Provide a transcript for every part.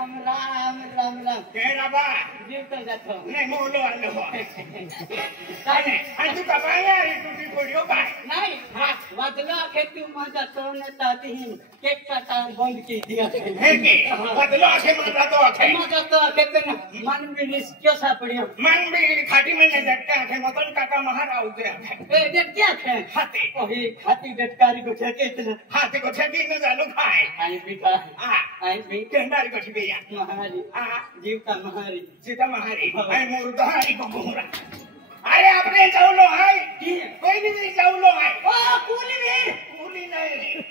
राम राम राम राम केरा बा जीवतो जातो नाही मोलो आलो काय आणि तू कमाया रे तुझी व्हिडिओ काय नाही वाजला के तू माझा सोने तातीन केक काटा बंद की दिया हे के बदलो असे माझा तो अखे माझा तो केतन मन में निस्क्यो सापड़ियो मन भी खाटी में नहीं डटके अखे मतन काका महाराज उतरे अखे ए डट क्या है हाथी ओही हाथी डटकारी को छके इतना हाथी को छेकी न जानो खाए आई बिका आई बि केंदारी को छिबिया महारी जीवता महारी सीता महारी आई मुर्दारी को घुमरा अरे अपने जाऊलो है कोई नहीं जाऊलो है ओ कूली नहीं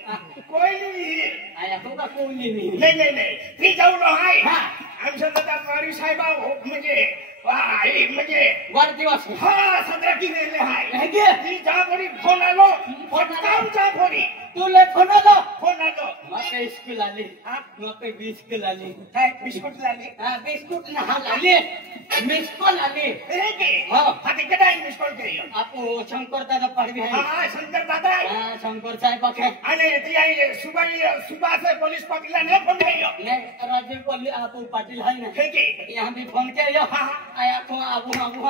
कोई नहीं आया तो का कूली नहीं ती जाऊलो है आमच्या दत्तावारी साहेब म्हणजे म्हणजे वाढदिवस सदरा की नेले हाय हे ती जाफरी फोन आलो काम जाफरी तुले फोन आलो मके स्कूल आली मके बिस्कुट आली काय बिस्कुट लाली बिस्कुट ना आली मिस्कॉल आली रे के हाती कदाई मिस्कॉल केयो आपो शंकर दादा पडवी आहे शंकर दादा शंकर साहेब के आणि ती आई सुबह से पुलिस पकड़ा ने फोन केयो ने राजीव पल्ली आपो पाटील है ना हे के यहां भी फोन केयो आया तो आबू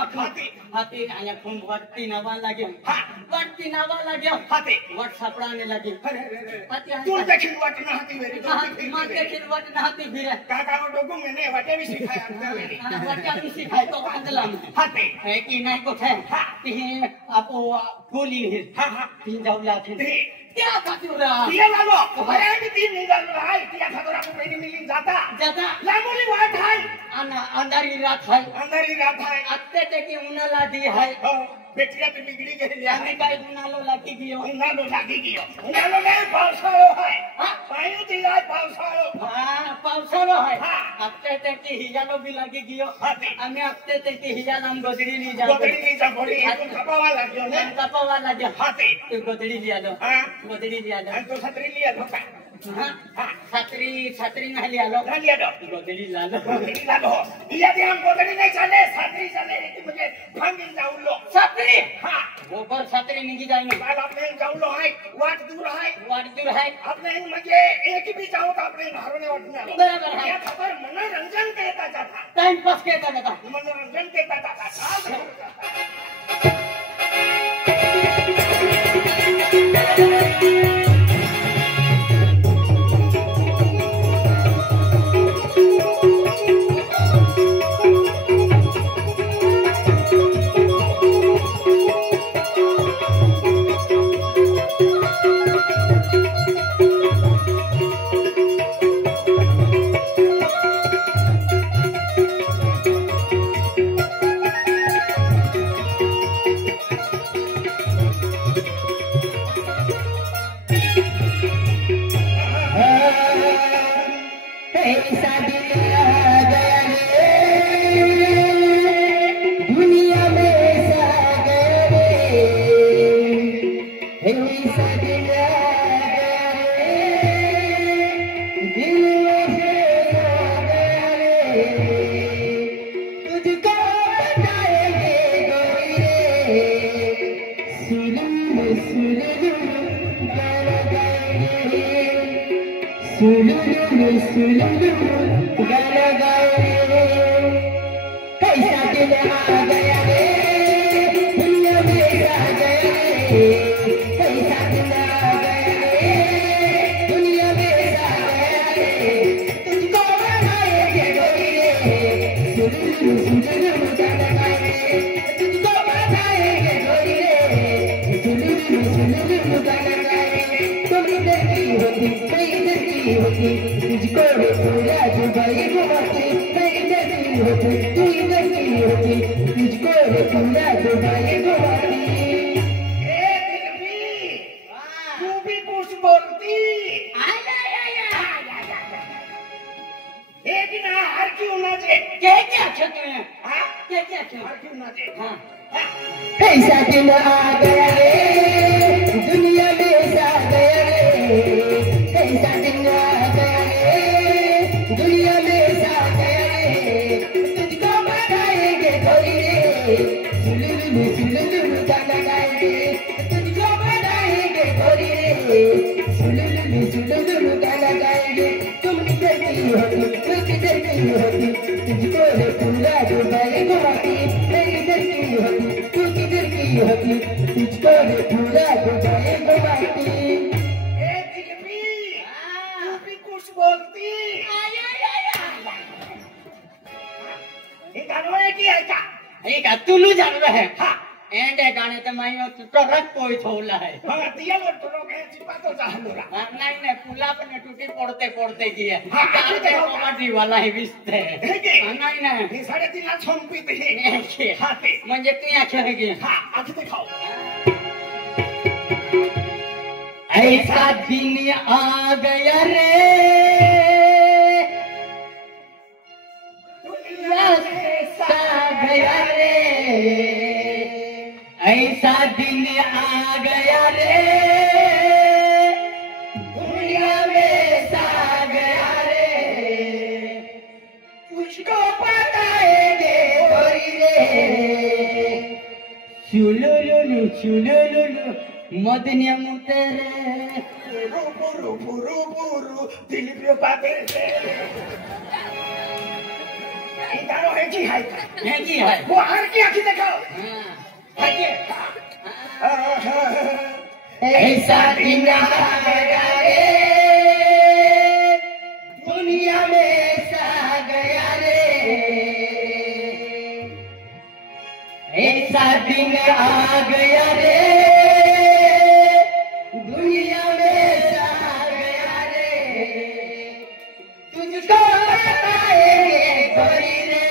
हाथी आया फोन वरती नावा लागे वरती नावा लागे हाथी वट सापडाने लागे तू देखिन वट ना हाथी वेरी मां देखिन वट ना हाथी फिरे काका डोगू मैंने वटे भी सिखाया वटा भी सिखाय तो बांधलाम हाथी है की नाही कोठे ती आपो गोली है तीन जाऊला थे क्या काटूरा ये लालो अरे भी तीन निकाल रहा है क्या खतरा को पेनी मिली जाता लामोली वाट है अंधारी रात है अत्ते ते की उन्हाला दी है बेटिया भी बिगड़ी गई यानी काय उन्हालो लागी गयो उन्हालो नहीं पावसाळो है पायू दिलाय पावसाळो है अत्ते ते की हिजालो भी लागी गयो आम्ही अत्ते ते की हिजालाम गोदडी नी जा पड़ी कपावा लाग्यो हाथी तू गोदडी लियालो आणि तो छत्री लियालो का छत्री नहीं लियालो गोदडी लालो या दे हम गोदडी नहीं चले छत्री चले कि मुझे भांगिन जाऊलो छत्री गोबर छत्री निगी जाईनो काल आपने जाऊलो है वाट दूर है आपने मुझे एक भी जाओ तो अपने घरों ने उठना बराबर है ये खबर मनोरंजन देता जाता टाइम पास केता जाता मनोरंजन देता जाता ऐसा दिन आ गया रे दुनिया में सा गया रे ऐसा दिन आ गया रे दुनिया में सा गया रे तुझको बताएंगे कोई रे सुलुलु गाना गाएंगे तुझको बताएंगे कोई रे सुलुलु गाना गाएंगे तुम निकलती होती तू किधर की होती तुझको रे पूरा डुबाए घुमाती मैं किधर की होती तू किधर की होती तुझको रे पूरा डुबाए घुमाती ए दिलबी तू भी कुछ बोलती ये गाणं आहे की ऐका हे का तुलू जानलं है हा एंड है गाणे तर माई तुझं रथ पोय ठेवला आहे हा दिया बोलतो लोक हे चिपातो चाललोरा नाही नाही पुला पण तुटी पडते पडते की हा, वाला हे विसते हे घे. नाही नाही हे 3.5 लाख संपीत हे हे. हा ते म्हणजे तू या खेळ घे हा आधी ते खाऊ ऐसा दिन आ गया रे ऐसा गया रे ऐसा दिन आ गया रे दुनिया में सा गया रे तुझको बताएंगे गोरी रे चुलुलुलु मदनिया मुतेरे पुरू दिलबी पाते हे गाणं हे की आहे हे की है वो आर की आखी देखाओ ऐसा दिन आ गया रे दुनिया में सा गया रे ऐसा दिन आ गया रे दुनिया में सा गया रे तुझको बताएंगे गोरी रे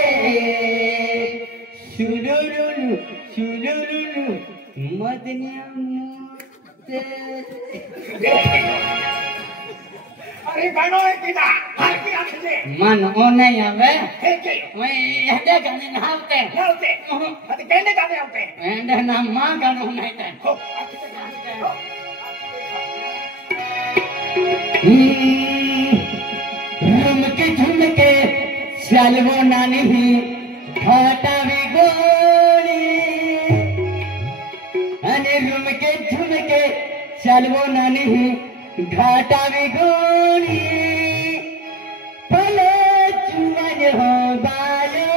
चुलुलुलु मदनिया मुतेरे अरे गाणं आहे की ना आर की आखी दे मन ओ नहीं आवे हे की मैं हदे गाने नहावते होते आता केंडे गाणे होते एंड ना मां गाणो नाही ते हो आखी ते गाणे हो झुमके चलवो नानी घाटा भी गोली अने झुमके चलवो नानी घाटा भी गोली भले जुवन हो बालो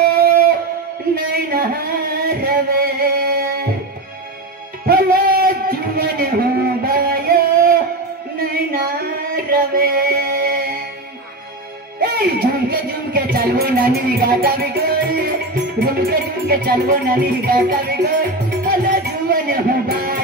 नहीं नहारवे भले जुवन हो बालो नहीं नहारवे झुमके चलवो नानी गाता भी गोल झुमके चलवो नानी गाता भी गोल भले जुवन हो बालो